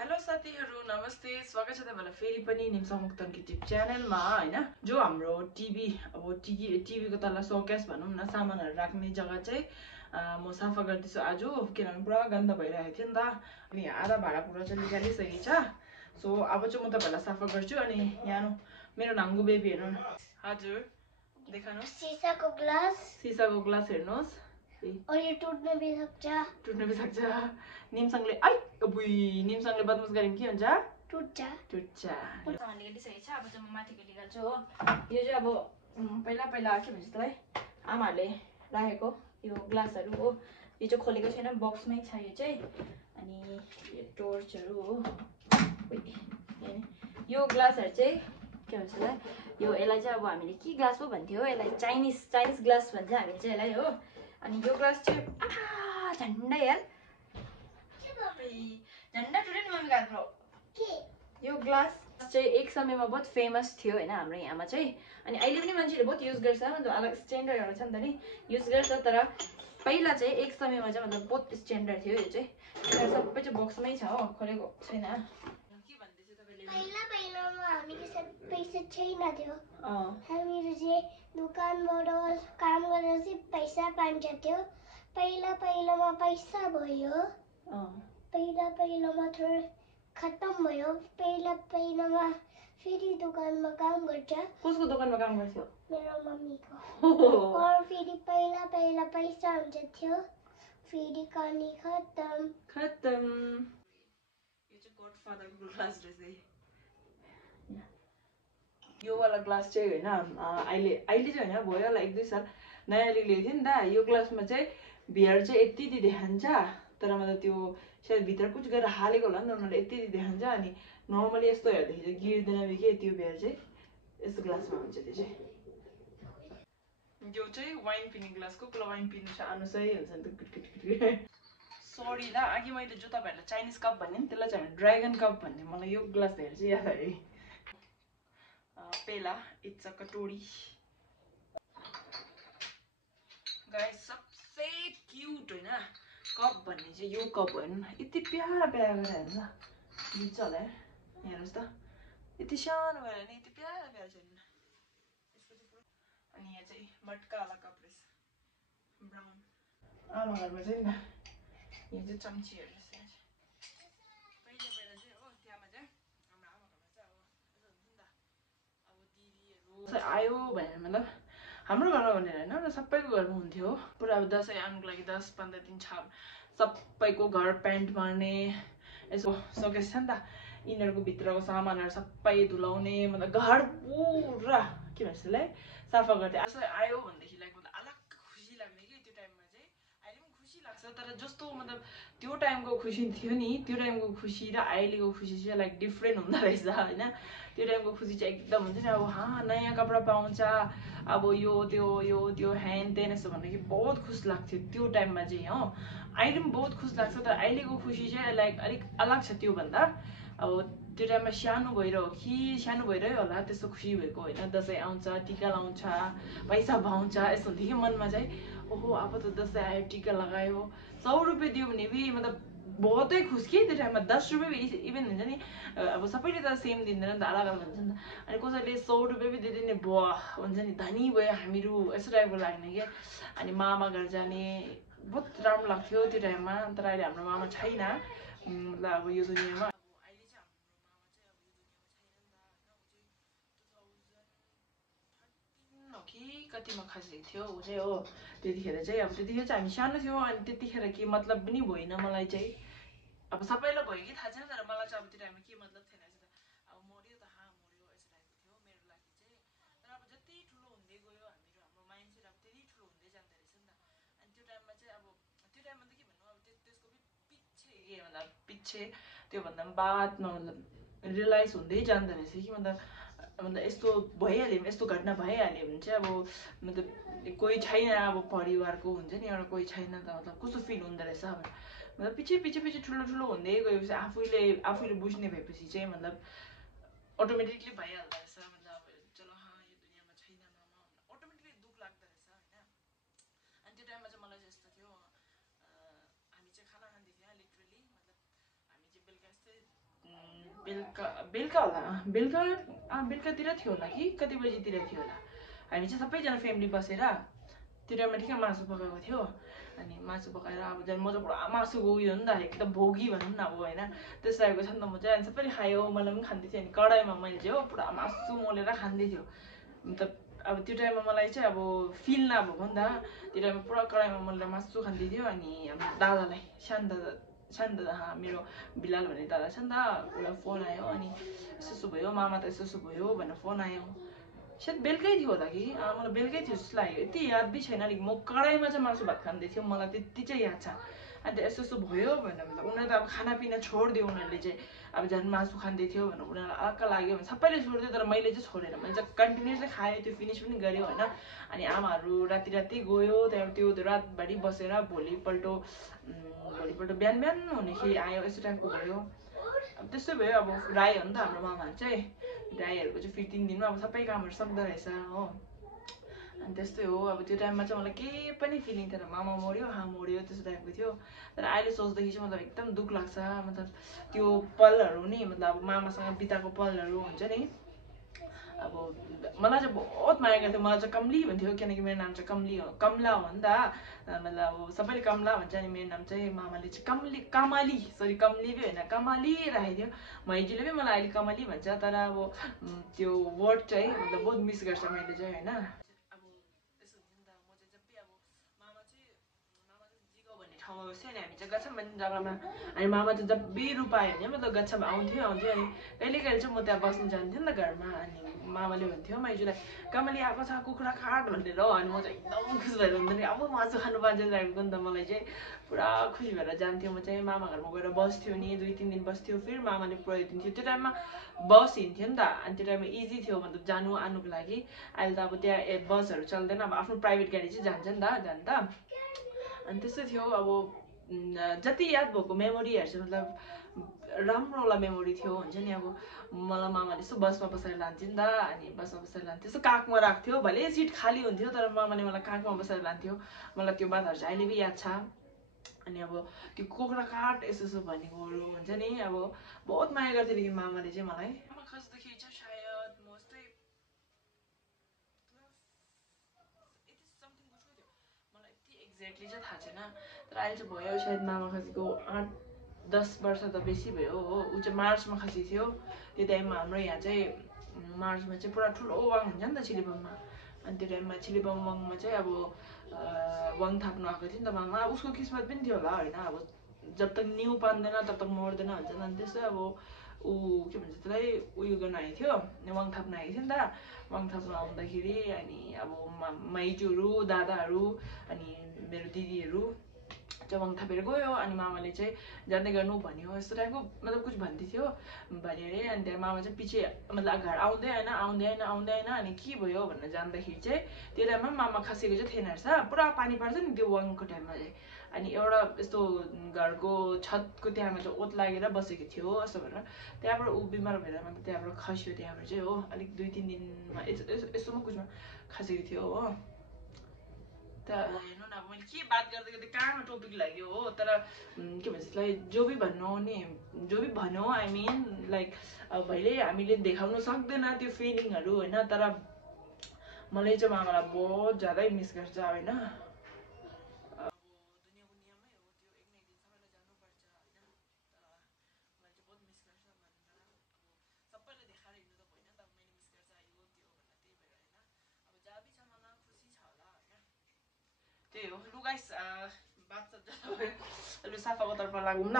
hello साथीहरु नमस्ते स्वागत छ तपाईहरुलाई फेरि पनि निम्सा मुक्तन युट्युब च्यानलमा हैन जो हाम्रो टिभी टिभीको तल सोकेस भनौं न सामानहरु राख्ने जग्गा चाहिँ म सफा गर्दैछु आज किनभने पुरा गन्दा भइरहेको थियो नि त अनि आधा भाडा पुरा चाहिँ निकालिसकेको छ सो अब चाहिँ म तपाईहरुलाई सफा गर्छु अनि यहाँ मेरो नाङ्गो बेबी हेर्नु न हजुर देखाउनुस् सिसाको ग्लास हेर्नुस् और ये टूटने भी सक्छ निमसँगले आई बुई निमसँगले बदमास गऱ्यौं के हुन्छ टुट्छ सामान निकालिसकेको छ अब चाहिँ म माथिको निकाल्छु हो यो चाहिँ अब पहिला के भन्छ त्यसलाई आमाहरूले राखेको यो ग्लासहरू हो यो चाहिँ खोलेको छैन बक्समै छ यो चाहिँ अनि यो टोर्चहरू हो यो ग्लासहरू चाहिँ के भन्छ त्यसलाई यसलाई चाहिँ अब हामीले के ग्लास पो भन्थ्यो यसलाई चाइनिज ग्लास भन्छ हामीले चाहिँ यसलाई हो अनि यो ग्लास चाहिँ झन्डा यार झन्डा टुट्यो नि मम्मीको हातबाट यो ग्लास चाहिँ एक समयमा बहुत फेमस थियो हैन हाम्रो यहाँमा चाहिँ अनि अहिले पनि मान्छेले बहुत युज गर्छ मतलब अलग स्ट्यान्डर्ड एउटा छ नि त नि युज गर्छ तर पहिला चाहिँ एक समयमा चाहिँ मतलब बहुत स्ट्यान्डर्ड थियो यो चाहिँ सबै चाहिँ बक्समै छ हो खोलेको छैन के भन्दैछ तपाईले पहिलामा हामीसँग पैसा छैन थियो हामीहरू चाहिँ दोकानबाट काम गरेर चाहिँ पैसा पाइन्छ थियो पहिलामा पैसा भयो पहिलामा थोरै खत्तम भयो पहिलामा फेरि दोकानमा काम गर्छ कसको दोकानमा काम गर्थ्यो मेरो मम्मीको और फेरि पहिला पैसा हुन्छ थियो फेरि कनी खत्तम यो चाहिँ गडफादरको ग्लास रहेछ यो वाला ग्लास चाहिँ हैन अहिले चाहिँ हैन भयो होला 1-2 साल नयाँले ल्याएको थियो नि त यो ग्लासमा चाहिँ भियर चाहिँ यति देखान्छ तर मतलब त्यो सायद भित्र कुछ गरेर हालेको होला नि त उनीहरूले यति देखान्छ अनि नर्मली यस्तो हेर्दाखेरि चाहिँ गिर्दैन के त्यो भियर चाहिँ यस्तो ग्लासमा हुन्छ त्यो चाहिँ यो चाहिँ वाइन पिने ग्लासको कसलाई वाइन पिनु चाहनुसै हुन्छ नि त सरी ल अघि मैले जो तपाईहरुलाई चाइनिज कप भन्ने नि त्यसलाई चाहिँ हामी ड्र्यागन कप भन्ने मलाई यो ग्लास हेरेर चाहिँ याद आयो पेला इट्स अ कटोरी गाइस सबसे क्यूट हैन कप भन्ने चाहिँ यो कप हो हैन यति प्यारा गरेर हेर्नु बुझ्छ होला हेर्नुस् त यति सानो गरेर नि यति प्यारा छ नि अनि यहाँ चाहिँ मटका वाला कप रहेछ ब्राउन आमा घरमा चाहिँ नि यहाँ चाहिँ चम्चीहरु रहेछ पहिला चाहिँ हो त्यहाँमा चाहिँ हाम्रो आमा घरमा चाहिँ अब यसो हुन्छ नि त अब दिदीहरु आयो भनेर मतलब हाम्रो घरमा भनेर हैन र सबैको घरमा हुन्थ्यो पुरा अब दसैँ आउनुको लागि 10-15 दिन छ सबैको घर पेन्ट मार्ने यसो सकेस छ नि त यिनीहरुको भित्रको सामानहरु सबै धुलाउने मतलब घर पुरा के भन्छ त्यसलाई सफा गर्दै असै आयो भनेदेखि लाइक मतलब अलग खुसी लाग्ने के त्यो टाइममा चाहिँ अहिले पनि खुसी लाग्छ तर जस्तो मतलब त्यो टाइमको खुसी थियो नि त्यो टाइमको खुसी र अहिलेको खुसी चाहिँ लाइक डिफरेन्ट हुँदो रहेछ हैन त्यो टाइमको खुसी चाहिँ एकदम हुन्छ नि अब नयाँ कपडा पाउँछ अब यो त्यो ह्यान तेन यस्तो भन्दाखेरि बहुत खुसी लाग्थ्यो त्यो टाइममा चाहिँ हो अहिले पनि बहुत खुसी लाग्छ तर अहिलेको खुसी चाहिँ लाइक अलिक अलग छ त्यो भन्दा अब त्यो टाइममा सानो भइरह्यो होला त्यस्तो खुसी भएको हैन दसैँ आउँछ टिका लाउँछ पैसा पाउँछ यस्तो हुन्थ्यो कि मनमा चाहिँ ओहो अब त दसैँ आयो टिका लगायो 100 रुपैयाँ दियो भने भी मतलब बहुतै खुसी के त्यो टाइममा 10 रुपैयाँ इभन हुन्छ नि अब सबैले त सेम दिँदैन नि त अलग हुन्छ नि त अनि कसैले 100 रुपैयाँ पनि दिँदैन हुन्छ नि धनी भयो हामीहरू यस्तो टाइपको लाग्ने के अनि मामा घर जाने बहुत राम्रो लाग्थ्यो त्यो टाइममा तर अहिले हाम्रो मामा छैन मतलब अब यो दुनियाँमा कतिमा खसेको थियो ऊ चाहिँ हो त्यतिखेर चाहिँ अब त्यतिखेर चाहिँ हामी सानो थियौँ अनि त्यतिखेर के मतलब पनि भएन मलाई चाहिँ अब सबैलाई भयो कि थाहा छैन तर मलाई चाहिँ अब त्यो टाइममा के मतलब थिएन अब मर्यो त मर्यो यस्तो टाइपको थियो मेरो लागि चाहिँ तर अब जति ठुलो हुँदै गयो हाम्रो माइन्डसेट अब त्यति ठुलो हुँदै जाँदो रहेछ नि त अनि त्यो टाइममा चाहिँ अब त्यो टाइममा त के भन्नु अब त्यसको पछि के मतलब पछि त्योभन्दा पनि बादमा मतलब रियलाइज हुँदै जाँदो रहेछ कि मतलब यस्तो भइहाल्यो यस्तो घटना भइहाल्यो भने चाहिँ अब मतलब कोही छैन अब परिवारको हुन्छ नि एउटा कोही छैन त मतलब कस्तो फिल हुँदो रहेछ मतलब पछि ठुलो हुँदै गएपछि आफूले बुझ्ने भएपछि चाहिँ मतलब अटोमेटिकली भइहाल्दो रहेछ मतलब अब चलो यो दुनियाँमा छैन मामा अटोमेटिकली दुःख लाग्दो रहेछ हैन अनि त्यो टाइममा चाहिँ मलाई चाहिँ यस्तो थियो हामी चाहिँ खाना खाँदै थियौँ लिटरली मतलब हामी चाहिँ बेलुका यस्तै बेलुका होला बेलुकातिर थियो होला कि कति बजीतिर थियो होला हामी चाहिँ सबैजना फ्यामिली बसेर त्यो टाइममा ठिकै मासु पकाएको थियो अनि मासु पकाएर अब झन् म चाहिँ पुरा मासु गयो नि त एकदम भोगी भनौँ न अब होइन त्यस्तो आएको छ नि त म चाहिँ अनि सबैले खायो मलाई पनि खाँदै थियो अनि कराईमा मैले चाहिँ हो पुरा मासु मोलेर खाँदै थियो अन्त अब त्यो टाइममा मलाई चाहिँ अब फिल नभएको नि त त्यो टाइममा पुरा कराईमा मोलेर मासु खाँदै थियो अनि अब दादालाई सानो दादा मेरो बिलाल भन्ने दादा छ नि त उसलाई फोन आयो अनि यसो भयो मामा त यसो भयो भनेर फोन आयो सायद बेलुकै थियो होला कि मलाई बेलुकै थियो जस्तो लाग्यो यति याद पनि छैन अलिक म कराईमा चाहिँ मासु भात खाँदै थियो मलाई त्यति चाहिँ याद छ अन्त यसो भयो भनेर उनीहरू त अब खानापिना छोडिदियो उनीहरूले चाहिँ अब झन् मासु खाँदै थियो भनेर उनीहरूलाई अलग्ग लाग्यो भने सबैले छोडिदियो तर मैले चाहिँ छोडेन मैले चाहिँ कन्टिन्युसली खायो त्यो फिनिस पनि गऱ्यो होइन अनि आमाहरू राति गयो त्यहाँबाट त्यो रातभरि बसेर भोलिपल्ट बिहान हुनेखेरि आयो यस्तो टाइपको भयो अब त्यस्तै भयो अब राई हो नि त हाम्रो मामाहरू चाहिँ राईहरूको चाहिँ फेरि 3 दिनमा अब सबै कामहरू सक्दो रहेछ हो अनि त्यस्तै हो अब त्यो टाइममा चाहिँ मलाई केही पनि फिलिङ थिएन मामा मऱ्यो मऱ्यो त्यस्तो टाइपको थियो तर अहिले सोच्दाखेरि चाहिँ मतलब एकदम दुःख लाग्छ मतलब त्यो पलहरू नि मतलब अब मामासँग बिताएको पलहरू हुन्छ नि अब मलाई चाहिँ बहुत माया गर्थ्यो मलाई चाहिँ कमली भन्थ्यो किनकि मेरो नाम चाहिँ कमला हो नि त मतलब अब सबैले कमला भन्छ अनि मेरो नाम चाहिँ मामाले चाहिँ कमली पनि होइन कमली राखेको थियो मैजीले पनि मलाई अहिले कमली भन्छ तर अब त्यो वर्ड चाहिँ मतलब बहुत मिस गर्छ मैले चाहिँ होइन अब त्यसो हुन्छ नि त म चाहिँ जब अब मामा चाहिँ जिगाउ भन्ने ठाउँमा बस्थ्यो अनि हामी चाहिँ गच्छम भन्ने जग्गामा अनि मामा चाहिँ जब बिरु पायो भने मतलब गच्छम आउँथ्यो अनि कहिले चाहिँ म त्यहाँ बस्नु जान्थेँ नि त घरमा अनि मामाले भन्थ्यो माइजूलाई कमली आएको छ कुखुरा काट भनेर हो अनि म चाहिँ एकदम खुसी भएर हुन्थेँ अब मासु खानु पान्छ लागेको नि त मलाई चाहिँ पुरा खुसी भएर जान्थ्यो म चाहिँ मामा घरमा गएर बस्थ्यो नि 2-3 दिन बस्थ्यो फेरि मामाले पुऱ्याइदिन्थ्यो त्यो टाइममा बस हिँड्थ्यो नि त अनि त्यो टाइममा इजी थियो मतलब जानु आनुको लागि अहिले त अब त्यहाँ बसहरू चल्दैन अब आफ्नो प्राइभेट गाडी चाहिँ जान्छ नि त जानु त अनि त्यस्तो थियो अब जति याद भएको मेमोरीहरू चाहिँ मतलब राम्रोवाला मेमोरी थियो हुन्छ नि अब मलाई मामाले यसो बसमा बसाएर लान्थ्यो नि त अनि बसमा बसाएर लान्थ्यो यसो काखमा राख्थ्यो भले सिट खाली हुन्थ्यो तर मामाले मलाई काखमा बसाएर लान्थ्यो मलाई त्यो बातहरू चाहिँ अहिले पनि याद छ अनि अब त्यो कुखुरा काट यसो भनेकोहरू हुन्छ नि अब बहुत माया गर्थ्यो लेकिन मामाले चाहिँ मलाई आमा खस्दाखेरि चाहिँ सायद म यस्तै मलाई यति एक्ज्याक्टली चाहिँ थाहा छैन तर अहिले चाहिँ भयो सायद मामा खसेको 8-10 वर्ष त बेसी भयो हो ऊ चाहिँ मार्चमा खसेको थियो त्यो टाइममा हाम्रो यहाँ चाहिँ मार्चमा चाहिँ पुरा ठुलो वाङ हुन्छ नि त छिलिबममा अनि त्यो टाइममा छिलिबम वाङमा चाहिँ अब वाङ थाप्नु आएको थियो नि त मामा उसको किस्मत पनि थियो होला होइन अब जब तक न्यु पान्दैन तब तक मर्दैन भन्छ अनि त्यस्तै अब ऊ के भन्छ त्यसलाई उयो गर्न आएको थियो वाङ थाप्नु आएको थियो नि त वाङ थाप्नु आउँदाखेरि अनि अब माइजूहरू दादाहरू अनि मेरो दिदीहरू चाहिँ वाङ थापेर गयो अनि मामाले चाहिँ जाँदै गर्नु भन्यो यस्तो टाइपको मतलब कुछ भन्दै थियो भन्यो अरे अनि त्यहाँ मामा चाहिँ पछि मतलब घर आउँदै आएन अनि के भयो भनेर जान्दाखेरि चाहिँ त्यो टाइममा मामा खसेको चाहिँ थिएन रहेछ पुरा पानी पर्छ नि त्यो वाङको टाइममा चाहिँ अनि एउटा यस्तो घरको छतको त्यहाँमा चाहिँ ओत लागेर बसेको थियो यस्तो भनेर त्यहाँबाट ऊ बिमार भएर मतलब त्यहाँबाट खस्यो त्यहाँबाट चाहिँ हो अलिक 2-3 दिनमा यस्तोमा कुछमा खसेको थियो हो त हेर्नु न अब मैले के बात गर्दै कहाँमा टपिक लाग्यो हो तर के भन्छ त्यसलाई जो भी भन्यो आई मिन लाइक अब भइले हामीले देखाउन सक्दैन त्यो फिलिङहरू होइन तर मलाई चाहिँ मामालाई बहुत ज्यादै मिस गर्छ होइन त्यही हो लु गाइस बात लु सफाको तर्फ लागौँ न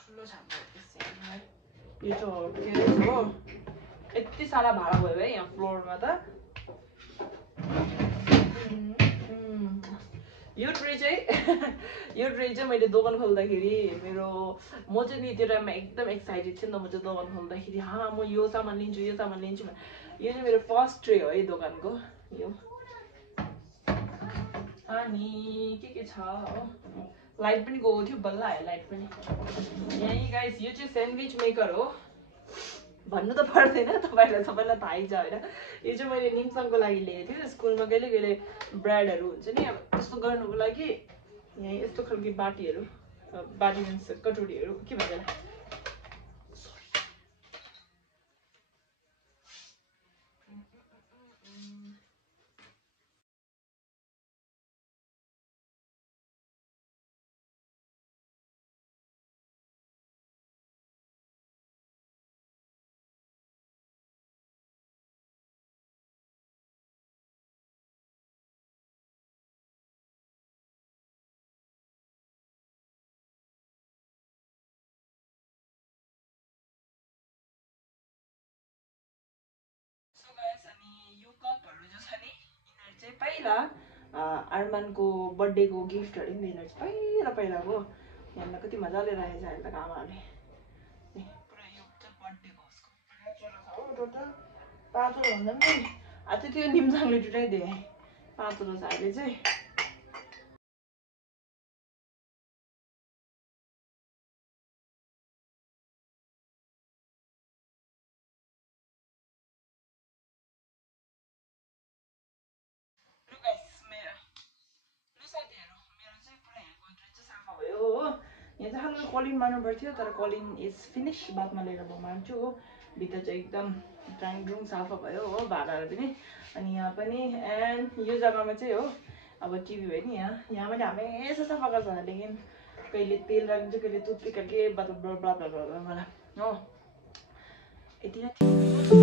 ठुलो छ यो चाहिँ हो यति सारा भाडा भयो है यहाँ फ्लोरमा त यो ट्रे चाहिँ मैले दोकान खोल्दाखेरि मेरो म चाहिँ नि त्यो टाइममा एकदम एक्साइटेड थिएँ नि त म चाहिँ दोकान खोल्दाखेरि म यो सामान लिन्छु यो चाहिँ मेरो फर्स्ट ट्रे हो है दोकानको यो अनि के छ हो लाइट पनि गएको थियो बल्ल आयो लाइट पनि यही गाइस यो चाहिँ स्यान्डविच मेकर हो भन्नु त पर्दैन सबैलाई थाहै छ होइन यो चाहिँ मैले निम्सङको लागि लिएको थिएँ स्कुलमा कहिले ब्रेडहरू हुन्छ नि अब त्यस्तो गर्नुको लागि यहाँ यस्तो खालको बाटीहरू बाटी मिन्स कटोरीहरू के भन्छ पहिला आर्मानको बर्थडेको गिफ्टहरू नि दिनु पहिला पहिलाको यहाँ कति मजाले रहेछ अहिले त आमाहरूले पुरा यो चाहिँ बर्थडेको उसको टोटल 5 भन्दा पनि आज त्यो निम्जाङले जुटाइदिए 5 छ अहिले चाहिँ यहाँ चाहिँ हल्का कलिन मार्नु पर्थ्यो तर कलिन इज फिनिस बादमा लिएर म मार्छु हो भित्र चाहिँ एकदम ड्राइङ सफा भयो हो भाँडाहरू पनि अनि यहाँ पनि एन्ड यो जग्गामा चाहिँ हो अब टिभी भयो नि यहाँ पनि हमेसा सफा गर्छ लेकिन कहिले तेल राखिन्छ कहिले टुथपिक के मलाई हो यति नै